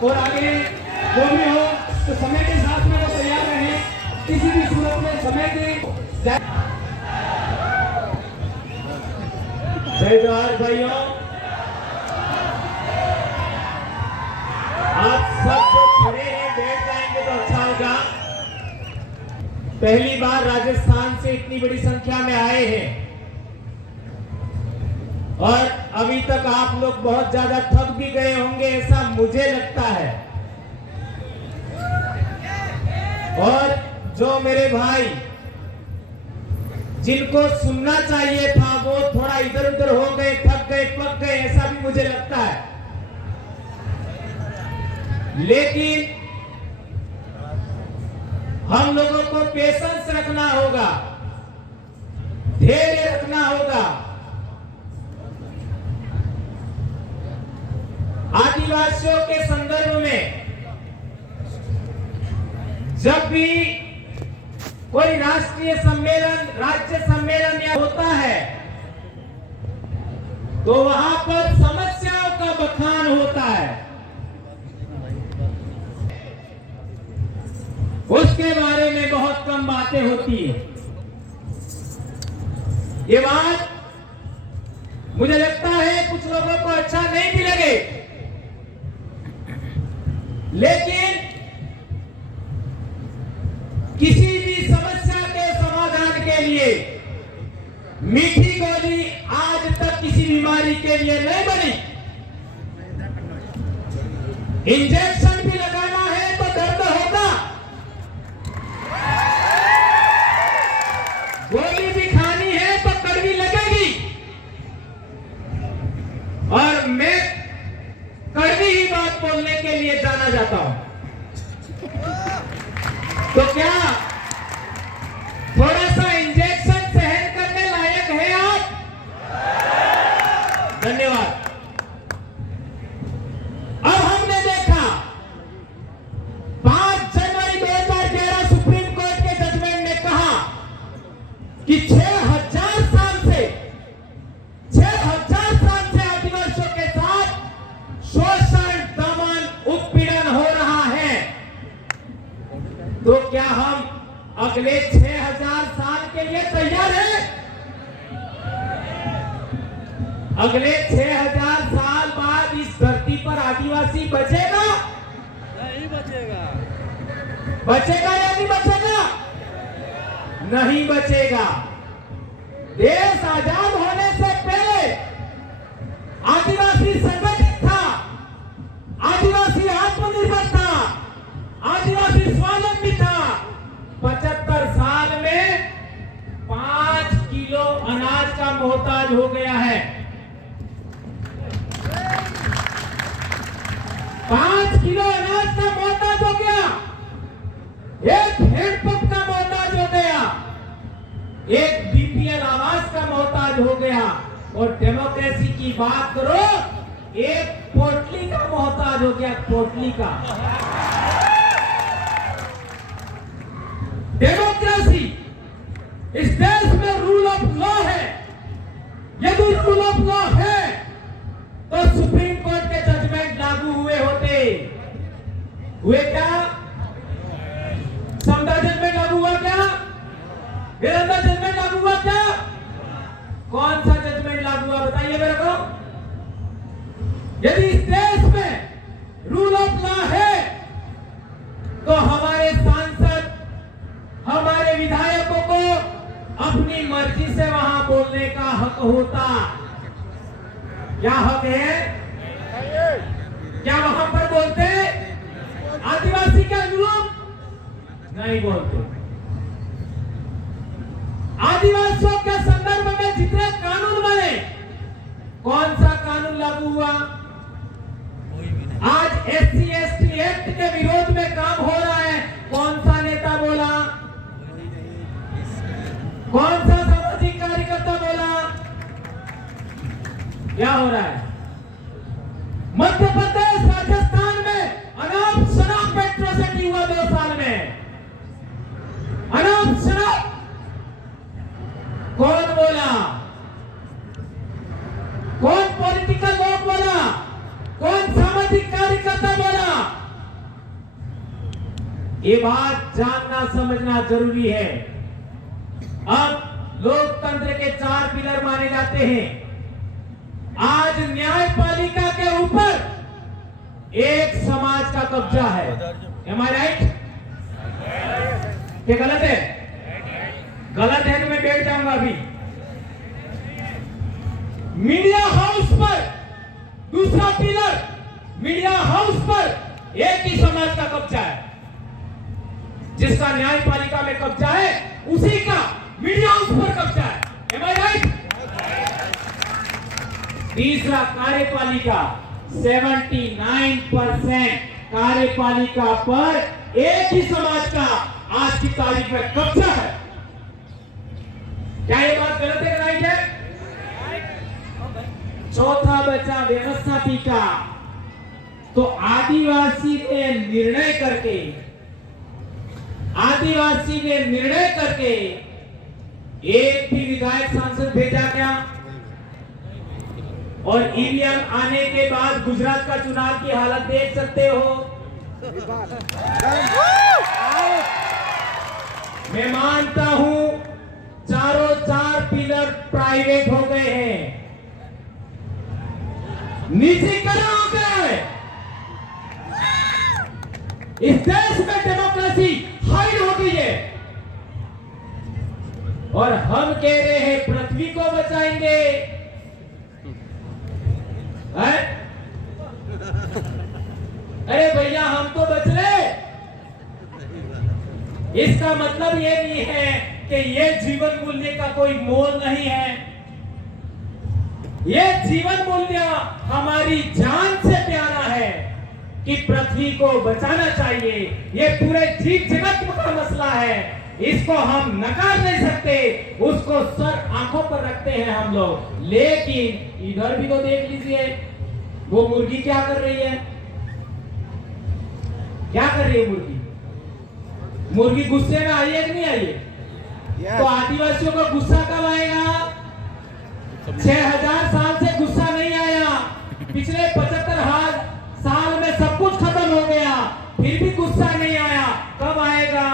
और आगे जो भी हो तो समय के साथ में वो तैयार रहे, किसी भी सूरत में समय के। जय जोहार भाइयों, आप सब जो खड़े हैं बैठ जाएंगे तो अच्छा होगा। पहली बार राजस्थान से इतनी बड़ी संख्या में आए हैं और अभी तक आप लोग बहुत ज्यादा थक भी गए होंगे, ऐसा मुझे लगता है। और जो मेरे भाई जिनको सुनना चाहिए था वो थोड़ा इधर उधर हो गए, थक गए, पक गए, ऐसा भी मुझे लगता है। लेकिन हम लोगों को पेशेंस रखना होगा, धैर्य रखना होगा। आदिवासियों के संदर्भ में जब भी कोई राष्ट्रीय सम्मेलन, राज्य सम्मेलन या होता है तो वहां पर समस्याओं का बखान होता है, उसके बारे में बहुत कम बातें होती है। ये बात मुझे लगता है कुछ लोगों को अच्छा नहीं भी लगे, लेकिन किसी भी समस्या के समाधान के लिए मीठी गोली आज तक किसी बीमारी के लिए नहीं बनी। इंजेक्शन भी लगाना है तो दर्द होगा, गोली भी खानी है तो कड़वी लगेगी, और मैं कड़वी ही बात बोलने के लिए जाना जाता हूं। तो क्या थोड़ा सा इंजेक्शन सहन करने लायक है आप? धन्यवाद। अब हमने देखा 5 जनवरी 2011 सुप्रीम कोर्ट के जजमेंट ने कहा कि 6000 साल से आदिवासियों के साथ शोषण, दमन, उत्पीड़न हो रहा है। तो क्या हम अगले 6000 साल के लिए तैयार हैं? अगले 6000 साल बाद इस धरती पर आदिवासी बचेगा? नहीं बचेगा। बचेगा या नहीं बचेगा? नहीं बचेगा। देश आजाद होने से पहले आदिवासी संगठित था, आदिवासी आत्मनिर्भर था, आदिवासी स्वावलंबी था। 75 साल में 5 किलो अनाज का मोहताज हो गया है। 5 किलो अनाज का मोहताज हो गया, एक हैंडपंप का मोहताज हो गया, एक बीपीएल आवास का मोहताज हो गया, और डेमोक्रेसी की बात करो एक पोटली का मोहताज हो गया, पोटली का। डेमोक्रेसी, इस देश में रूल ऑफ लॉ है। यदि रूल ऑफ लॉ है तो सुप्रीम कोर्ट के जजमेंट लागू हुए होते। हुए क्या? समता जजमेंट लागू हुआ क्या? वीरेंद्र जजमेंट लागू हुआ क्या? कौन सा जजमेंट लागू हुआ बताइए मेरे को। यदि इस देश में रूल ऑफ लॉ है तो हमारे सांसद, हमारे विधायकों को अपनी मर्जी से वहां बोलने का हक होता। क्या हक है? क्या वहां पर बोलते आदिवासी के अनुरूप? नहीं बोलते। आदिवासियों के संदर्भ में जितने कानून बने, कौन सा कानून लागू हुआ? आज एससी एसटी एक्ट के विरोध में काम हो रहा है, कौन सा नेता बोला? कौन सा सामाजिक कार्यकर्ता बोला? क्या हो रहा है? मध्य प्रदेश, राजस्थान में अनाप शनाप मेट्रो सिटी हुआ 2 साल में। अनाप शनाप कौन बोला? कौन पॉलिटिकल लोग बोला? कौन सामाजिक कार्यकर्ता बोला? ये बात जानना समझना जरूरी है। अब लोकतंत्र के 4 पिलर माने जाते हैं। आज न्यायपालिका के ऊपर एक समाज का कब्जा है। Am I right? क्या गलत है? गलत है तो मैं बैठ जाऊंगा अभी। मीडिया हाउस पर दूसरा पिलर, मीडिया हाउस पर एक ही समाज का कब्जा है। जिसका न्यायपालिका में कब्जा है उसी का मीडिया हाउस पर कब्जा है। Am I right? तीसरा कार्यपालिका, 79% कार्यपालिका पर एक ही समाज का आज की तारीख में कब्जा है। क्या ये बात गलत है कि राइट है? चौथा बचा व्यवस्थापिका। तो आदिवासी ने निर्णय करके एक भी विधायक सांसद भेजा क्या? और ईवीएम आने के बाद गुजरात का चुनाव की हालत देख सकते हो। मैं मानता हूं चारों 4 पिलर प्राइवेट हो गए हैं, निजीकरण हो गए। इस देश में डेमोक्रेसी हाइड हो गई है और हम कह रहे हैं पृथ्वी को बचाएंगे। अरे भैया हम तो बच रहे। इसका मतलब ये नहीं है कि ये जीवन मूल्य का कोई मोल नहीं है। ये जीवन मूल्य हमारी जान से प्यारा है कि पृथ्वी को बचाना चाहिए। ये पूरे जीव जगत का मसला है, इसको हम नकार नहीं सकते। उसको सर आंखों पर रखते हैं हम लोग। लेकिन इधर भी तो देख लीजिए, वो मुर्गी क्या कर रही है? क्या कर रही है मुर्गी? मुर्गी गुस्से में आई है कि नहीं आई है? तो आदिवासियों को गुस्सा कब आएगा? 6000 साल से गुस्सा नहीं आया। पिछले 75 साल में सब कुछ खत्म हो गया, फिर भी गुस्सा नहीं आया। कब आएगा?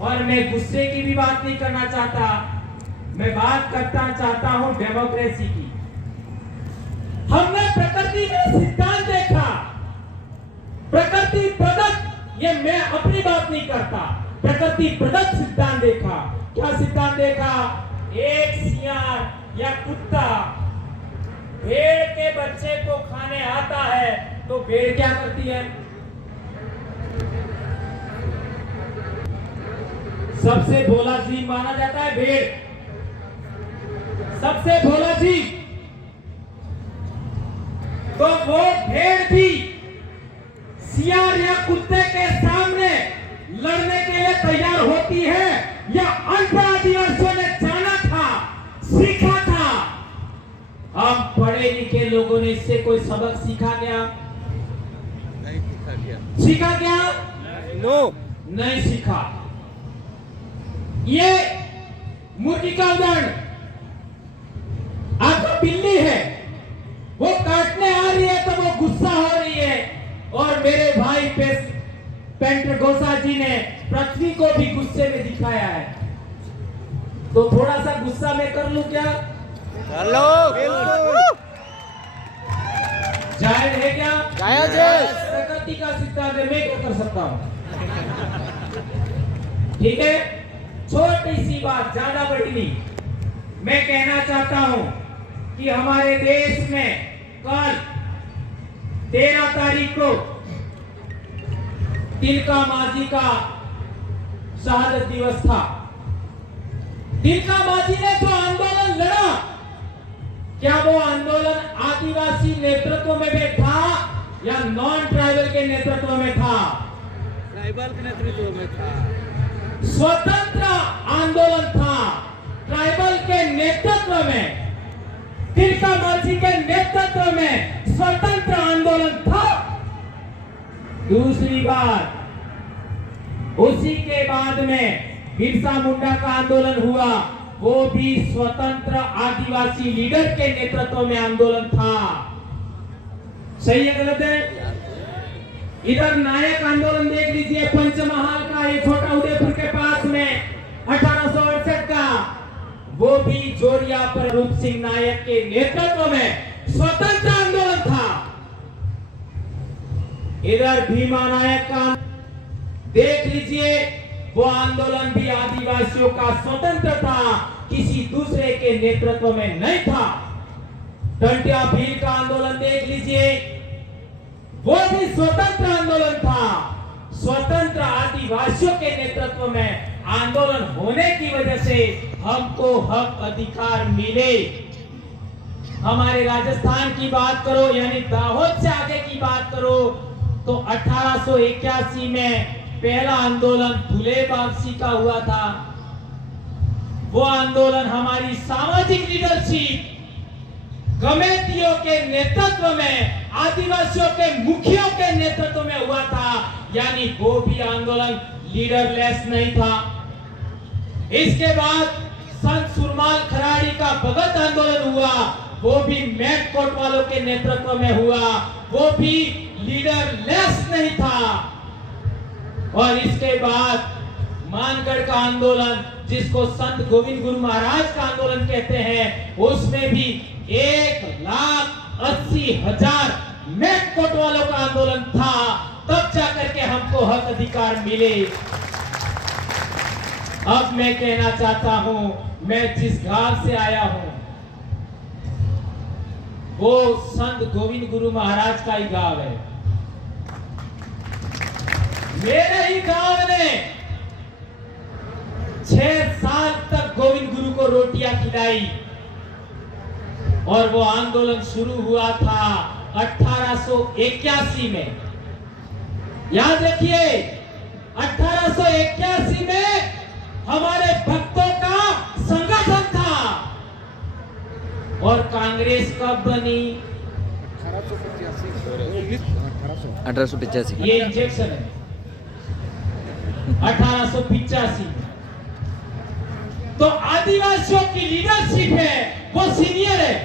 और मैं गुस्से की भी बात नहीं करना चाहता, मैं बात करना चाहता हूं डेमोक्रेसी की। हमने प्रकृति में सिद्धांत देखा, प्रकृति प्रदत्त, ये मैं अपनी बात नहीं करता, प्रकृति प्रदत्त सिद्धांत देखा। क्या सिद्धांत देखा? एक सियार या कुत्ता भेड़ के बच्चे को खाने आता है तो भेड़ क्या करती है? सबसे भोला जीव माना जाता है भेड़, सबसे भोला जीव। तो वो भेड़ भी सियार या कुत्ते के सामने लड़ने के लिए तैयार होती है? या अनपढ़ आदिवासियों ने जाना था, सीखा था? हम पढ़े लिखे लोगों ने इससे कोई सबक सीखा क्या? नहीं सीखा क्या? सीखा क्या? नो, नहीं सीखा। ये मुर्गी का उदाहरण, आपका बिल्ली है, वो काटने आ रही है तो वो गुस्सा हो रही है। और मेरे भाई पेंटरगोसा जी ने पृथ्वी को भी गुस्से में दिखाया है। तो थोड़ा सा गुस्सा मैं कर लूं क्या? कर लो। जायज है क्या? जायज है। प्रकृति का सिद्धांत है, मैं क्या कर सकता हूं? ठीक है, छोटी सी बात, ज्यादा बड़ी नहीं। मैं कहना चाहता हूं कि हमारे देश में कल 13 तारीख को तिलका मांझी का शहादत दिवस था। तिलका मांझी ने जो आंदोलन लड़ा, क्या वो आंदोलन आदिवासी नेतृत्व में भी था या नॉन ट्राइबल के नेतृत्व में था? ट्राइबल के नेतृत्व में था। स्वतंत्र आंदोलन था, ट्राइबल के नेतृत्व में, तिलका मांझी के नेतृत्व में स्वतंत्र आंदोलन था। दूसरी बात, उसी के बाद में बिरसा मुंडा का आंदोलन हुआ, वो भी स्वतंत्र आदिवासी लीडर के नेतृत्व में आंदोलन था। सही है गलत है? इधर नायक आंदोलन देख लीजिए, पंचमहाल का, ये छोटा उदयपुर के पास में 1868 का, वो भी जोरिया पर रूप सिंह नायक के नेतृत्व में स्वतंत्र आंदोलन था। इधर भीमा नायक का देख लीजिए, वो आंदोलन भी आदिवासियों का स्वतंत्र था, किसी दूसरे के नेतृत्व में नहीं था। टंटिया भील का आंदोलन देख लीजिए, वो भी स्वतंत्र आंदोलन था। स्वतंत्र आदिवासियों के नेतृत्व में आंदोलन होने की वजह से हमको हक अधिकार मिले। हमारे राजस्थान की बात करो, यानी दाहोद से आगे की बात करो, तो 1881 में पहला आंदोलन धुले वापसी का हुआ था। वो आंदोलन हमारी सामाजिक लीडरशिप कमेटियों के नेतृत्व में, आदिवासियों के मुखियों के नेतृत्व में हुआ था, यानी वो भी आंदोलन लीडरलेस नहीं था। इसके बाद संत सुरमाल खराड़ी का भगत आंदोलन हुआ, वो भी मैट कोट वालों के नेतृत्व में हुआ, वो भी लीडरलेस नहीं था। और इसके बाद मानगढ़ का आंदोलन, जिसको संत गोविंद गुरु महाराज का आंदोलन कहते हैं, उसमें भी 1,80,000 मैट कोट वालों का आंदोलन था, तब जाकर के हमको हक अधिकार मिले। अब मैं कहना चाहता हूं, मैं जिस गांव से आया हूं, वो संत गोविंद गुरु महाराज का ही गांव है। मेरे ही गांव ने 6 साल तक गोविंद गुरु को रोटियां खिलाई, और वो आंदोलन शुरू हुआ था 1881 में। याद रखिए, 1881 में हमारे भक्तों का संगठन था। और कांग्रेस कब बनी? 1885। ये इंजेक्शन है 1885 में। तो आदिवासियों की लीडरशिप है, वो सीनियर है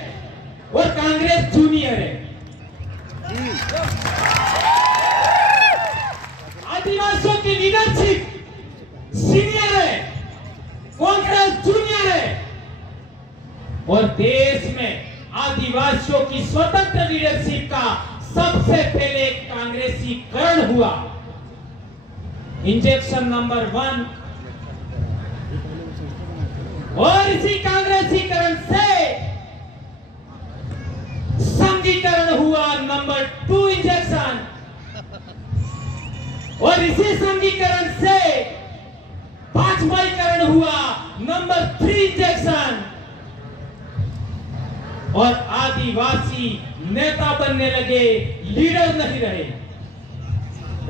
और कांग्रेस जूनियर है। आदिवासियों की लीडरशिप सीनियर है, कांग्रेस जूनियर है। और देश में आदिवासियों की स्वतंत्र लीडरशिप का सबसे पहले कांग्रेसीकरण हुआ। इंजेक्शन नंबर 1, और इसी कांग्रेसीकरण से संघीकरण हुआ नंबर 2 इंजेक्शन, और इसी संघीकरण से भाजपाईकरण हुआ नंबर 3 इंजेक्शन। और आदिवासी नेता बनने लगे, लीडर नहीं रहे।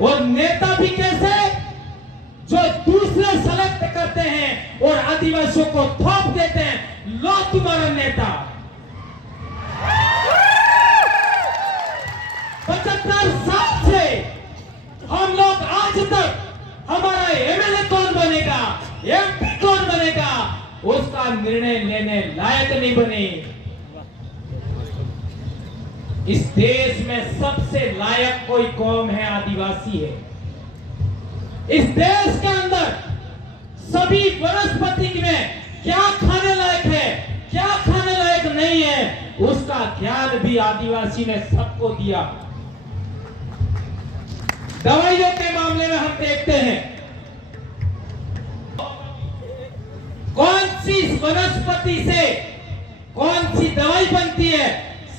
और नेता भी कैसे? जो दूसरे सेलेक्ट करते हैं और आदिवासियों को थोप देते हैं, लो तुम्हारा नेता। 75 साल से हम लोग आज तक हमारा एमएलए कौन बनेगा, एमपी कौन बनेगा, उसका निर्णय लेने लायक नहीं बने। इस देश में सबसे लायक कोई कौम है, आदिवासी है। इस देश के अंदर सभी वनस्पति में क्या खाने लायक है, क्या खाने लायक नहीं है, उसका ज्ञान भी आदिवासी ने सबको दिया। दवाइयों के मामले में हम देखते हैं, कौन सी वनस्पति से कौन सी दवाई बनती है,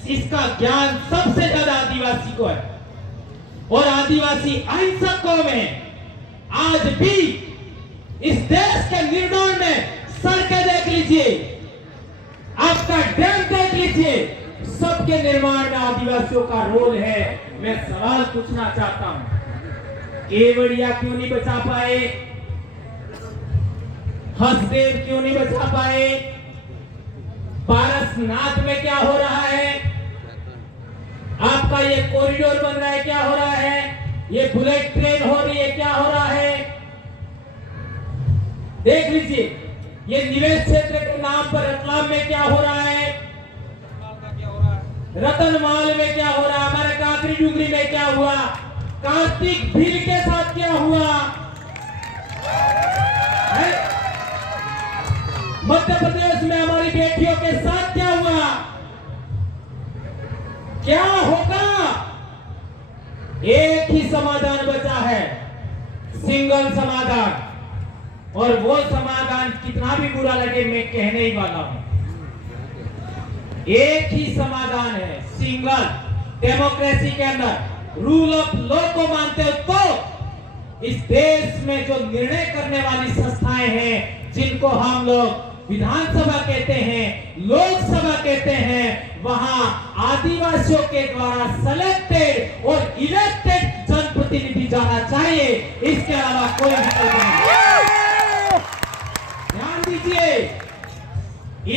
इसका ज्ञान सबसे ज्यादा आदिवासी को है। और आदिवासी अहिंसक कौम है। आज भी इस देश के निर्माण में सड़कें देख लीजिए, आपका डैम देख लीजिए, सबके निर्माण में आदिवासियों का रोल है। मैं सवाल पूछना चाहता हूं, केवड़िया क्यों नहीं बचा पाए? हसदेव क्यों नहीं बचा पाए? पारसनाथ में क्या हो रहा है? आपका ये कॉरिडोर बन रहा है, क्या हो रहा है? ये बुलेट ट्रेन हो रही है, क्या हो रहा है? देख लीजिए, ये निवेश क्षेत्र के नाम पर रतलाम में क्या हो रहा है, रतनमाल में क्या हो रहा है, हमारे काकरी डुगरी में क्या हुआ, कार्तिक भील के साथ क्या हुआ है? मध्य प्रदेश में हमारी बेटियों के साथ क्या हुआ, क्या होगा? एक ही समाधान बचा है, सिंगल समाधान। और वो समाधान कितना भी बुरा लगे मैं कहने ही वाला हूं। एक ही समाधान है, सिंगल। डेमोक्रेसी के अंदर रूल ऑफ लॉ को मानते हो तो इस देश में जो निर्णय करने वाली संस्थाएं हैं, जिनको हम लोग विधानसभा कहते हैं, लोकसभा कहते हैं, वहां आदिवासियों के द्वारा सेलेक्टेड और इलेक्टेड जनप्रतिनिधि जाना चाहिए। इसके अलावा कोई विकल्प नहीं। ध्यान दीजिए,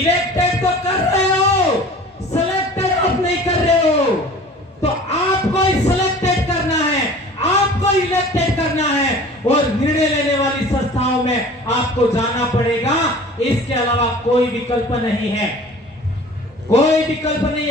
इलेक्टेड तो कर रहे हो, सेलेक्टेड आप नहीं कर रहे हो। तो आपको सिलेक्टेड करना है, आपको इलेक्टेड करना है और निर्णय लेने वाली संस्थाओं में आपको जाना पड़ेगा। इसके अलावा कोई विकल्प नहीं है, कोई विकल्प नहीं है।